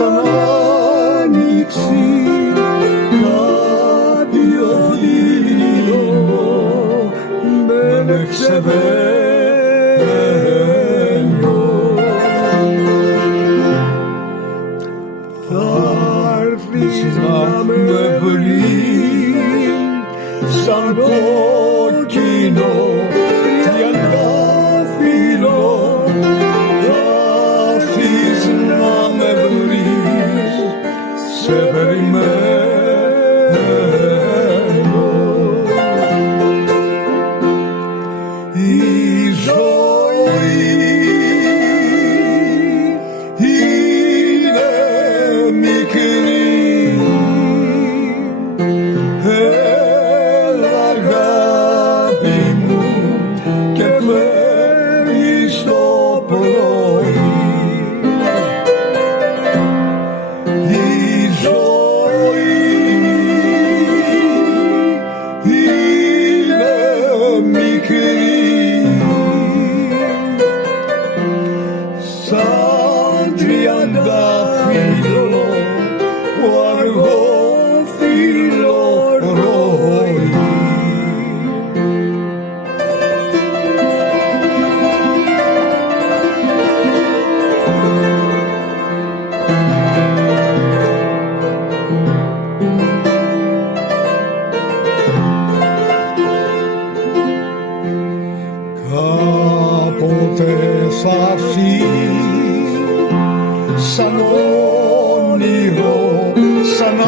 σαν άνοιξη κάποιο δειλό με ξεβένιο. Θα έρθεις να με βρεις σαν κόκκινο τριαντάφυλλο. Θα έρθεις να με βρεις, σε περιμένω. Η ζωή είναι μικρή, έλα αγάπη μου και φεύγεις το πρωί. Η ζωή είναι μικρή, σαν τριαντάφυλλο που αργό φιλορροεί. Κάποτε θα έρθει σαν όνειρο, σαν